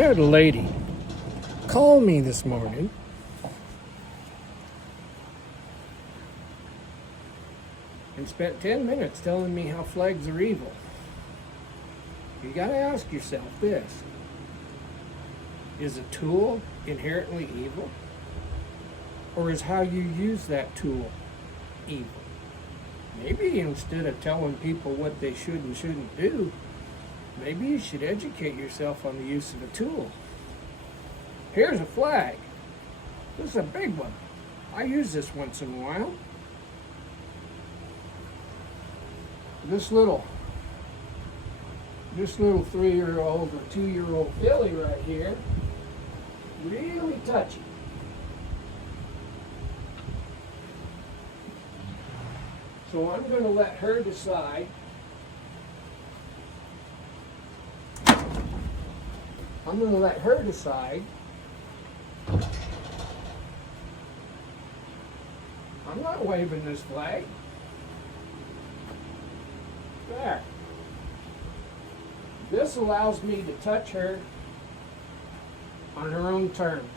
had a lady call me this morning and spent 10 minutes telling me how flags are evil. You got to ask yourself this. Is a tool inherently evil? Or is how you use that tool evil? Maybe instead of telling people what they should and shouldn't do, maybe you should educate yourself on the use of a tool. Here's a flag. This is a big one. I use this once in a while. This little 3-year-old or 2-year-old filly right here, really touchy. So I'm going to let her decide. I'm not waving this flag. There. This allows me to touch her on her own terms.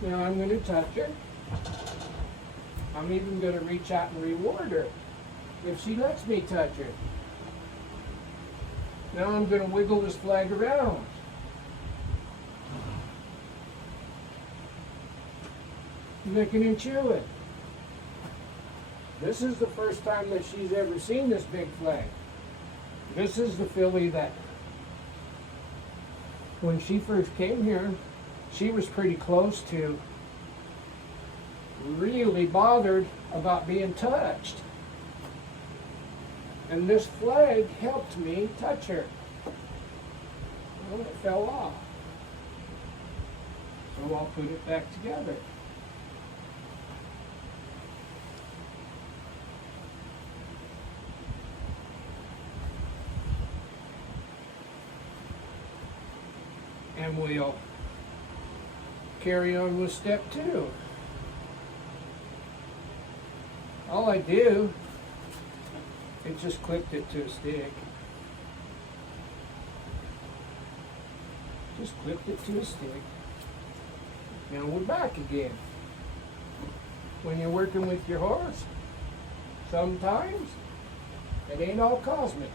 Now I'm going to touch her. I'm even going to reach out and reward her if she lets me touch her. Now I'm going to wiggle this flag around. Licking and chewing. This is the first time that she's ever seen this big flag. This is the filly that, when she first came here, she was pretty close to really bothered about being touched. And this flag helped me touch her. Well, it fell off. So I'll put it back together. And we'll carry on with step 2. All I do is just clipped it to a stick. Just clipped it to a stick. Now we're back again. When you're working with your horse, sometimes it ain't all cosmic.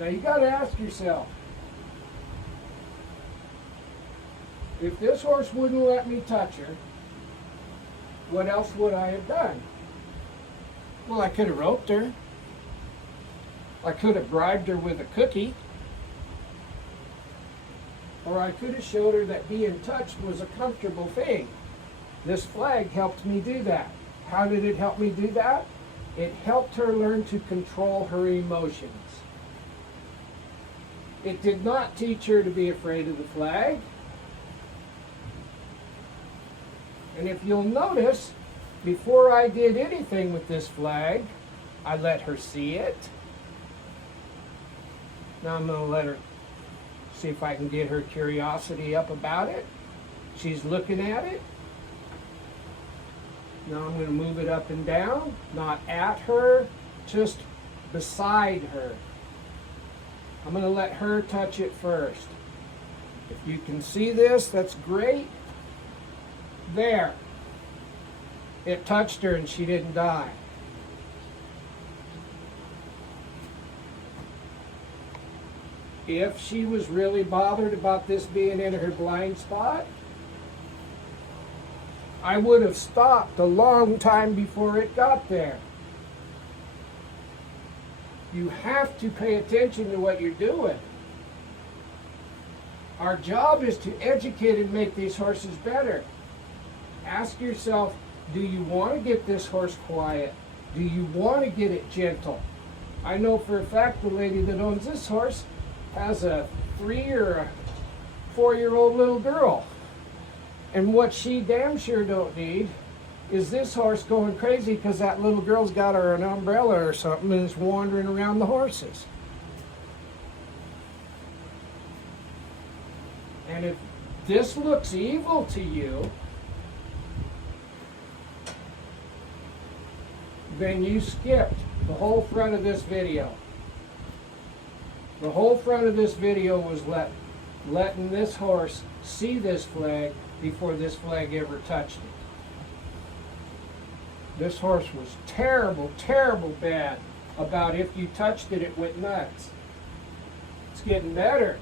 Now you got to ask yourself, if this horse wouldn't let me touch her, what else would I have done? Well, I could have roped her. I could have bribed her with a cookie. Or I could have showed her that being touched was a comfortable thing. This flag helped me do that. How did it help me do that? It helped her learn to control her emotions. It did not teach her to be afraid of the flag. And if you'll notice, before I did anything with this flag, I let her see it. Now I'm going to let her see if I can get her curiosity up about it. She's looking at it. Now I'm going to move it up and down, not at her, just beside her. I'm going to let her touch it first. If you can see this, that's great. There. It touched her and she didn't die. If she was really bothered about this being in her blind spot, I would have stopped a long time before it got there. You have to pay attention to what you're doing. Our job is to educate and make these horses better. Ask yourself, do you want to get this horse quiet? Do you want to get it gentle? I know for a fact the lady that owns this horse has a 3 or a 4-year-old little girl. And what she damn sure don't need is this horse going crazy because that little girl's got her an umbrella or something and is wandering around the horses. And if this looks evil to you, then you skipped the whole front of this video. The whole front of this video was letting this horse see this flag before this flag ever touched it. This horse was terrible, terrible bad about if you touched it, it went nuts. It's getting better.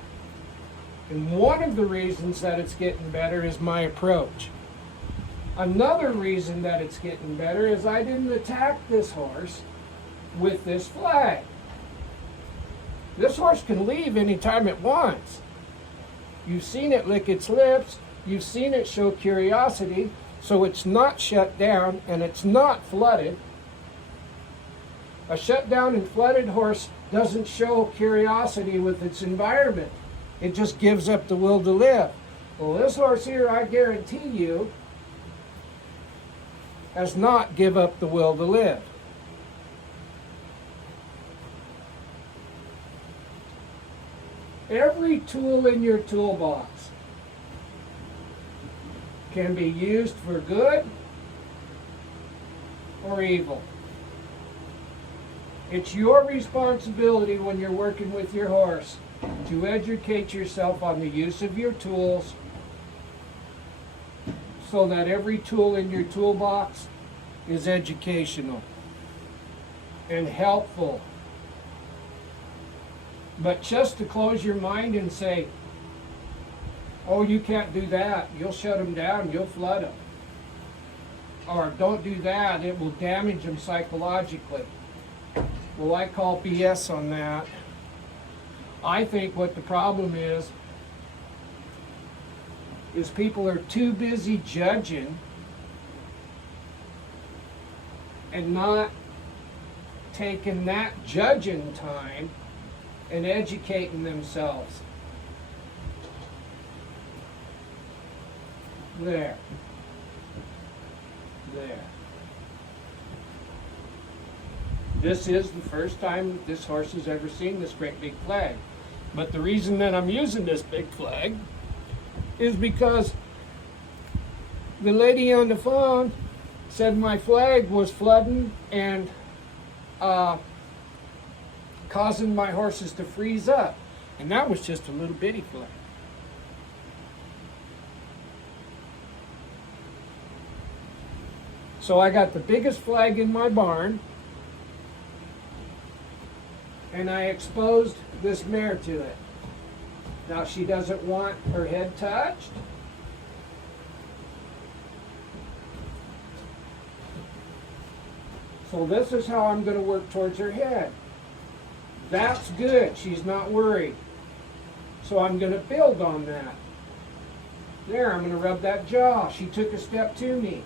And one of the reasons that it's getting better is my approach. Another reason that it's getting better is I didn't attack this horse with this flag. This horse can leave anytime it wants. You've seen it lick its lips. You've seen it show curiosity. So it's not shut down and it's not flooded. A shut down and flooded horse doesn't show curiosity with its environment. It just gives up the will to live. Well, this horse here, I guarantee you, does not give up the will to live. Every tool in your toolbox can be used for good or evil. It's your responsibility when you're working with your horse to educate yourself on the use of your tools so that every tool in your toolbox is educational and helpful. But just to close your mind and say, oh, you can't do that, you'll shut them down, you'll flood them. Or don't do that, it will damage them psychologically. Well, I call BS on that. I think what the problem is people are too busy judging and not taking that judging time and educating themselves. There. This is the first time this horse has ever seen this great big flag. But the reason that I'm using this big flag is because the lady on the phone said my flag was flooding and causing my horses to freeze up. And that was just a little bitty flag. So I got the biggest flag in my barn, and I exposed this mare to it. Now she doesn't want her head touched. So this is how I'm going to work towards her head. That's good. She's not worried. So I'm going to build on that. There, I'm going to rub that jaw. She took a step to me.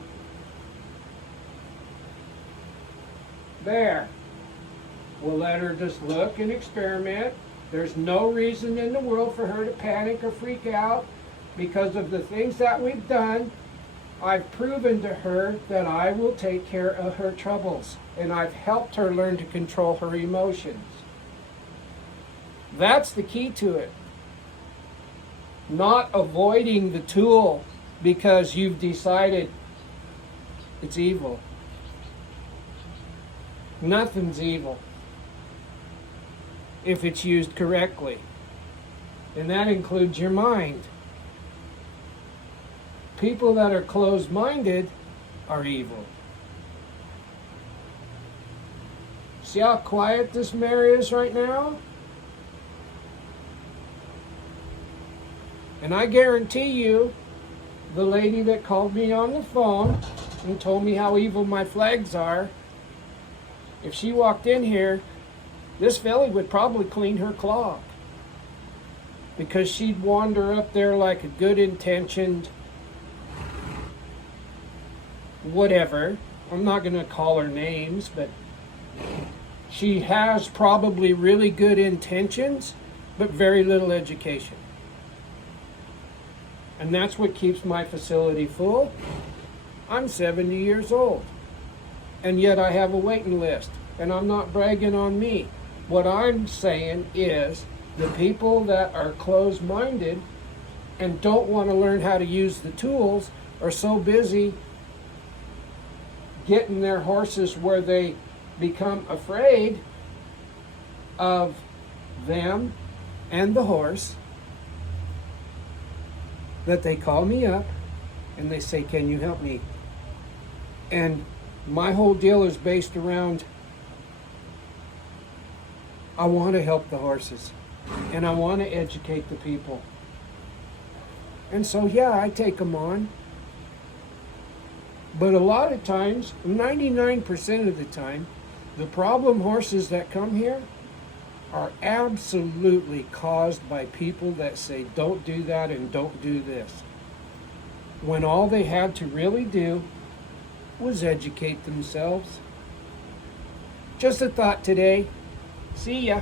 There. We'll let her just look and experiment. There's no reason in the world for her to panic or freak out because of the things that we've done. I've proven to her that I will take care of her troubles, and I've helped her learn to control her emotions. That's the key to it. Not avoiding the tool because you've decided it's evil. Nothing's evil if it's used correctly. And that includes your mind. People that are closed-minded are evil. See how quiet this mare is right now? And I guarantee you, the lady that called me on the phone and told me how evil my flags are, if she walked in here, this filly would probably clean her clock. Because she'd wander up there like a good-intentioned whatever. I'm not going to call her names, but she has probably really good intentions, but very little education. And that's what keeps my facility full. I'm 70 years old, and yet I have a waiting list, and I'm not bragging on me. What I'm saying is the people that are closed-minded and don't want to learn how to use the tools are so busy getting their horses where they become afraid of them and the horse, that they call me up and they say, can you help me? And my whole deal is based around, I want to help the horses and I want to educate the people. And so, yeah, I take them on. But a lot of times, 99% of the time, the problem horses that come here are absolutely caused by people that say, don't do that and don't do this. When all they had to really do was educate themselves. Just a thought today. See ya.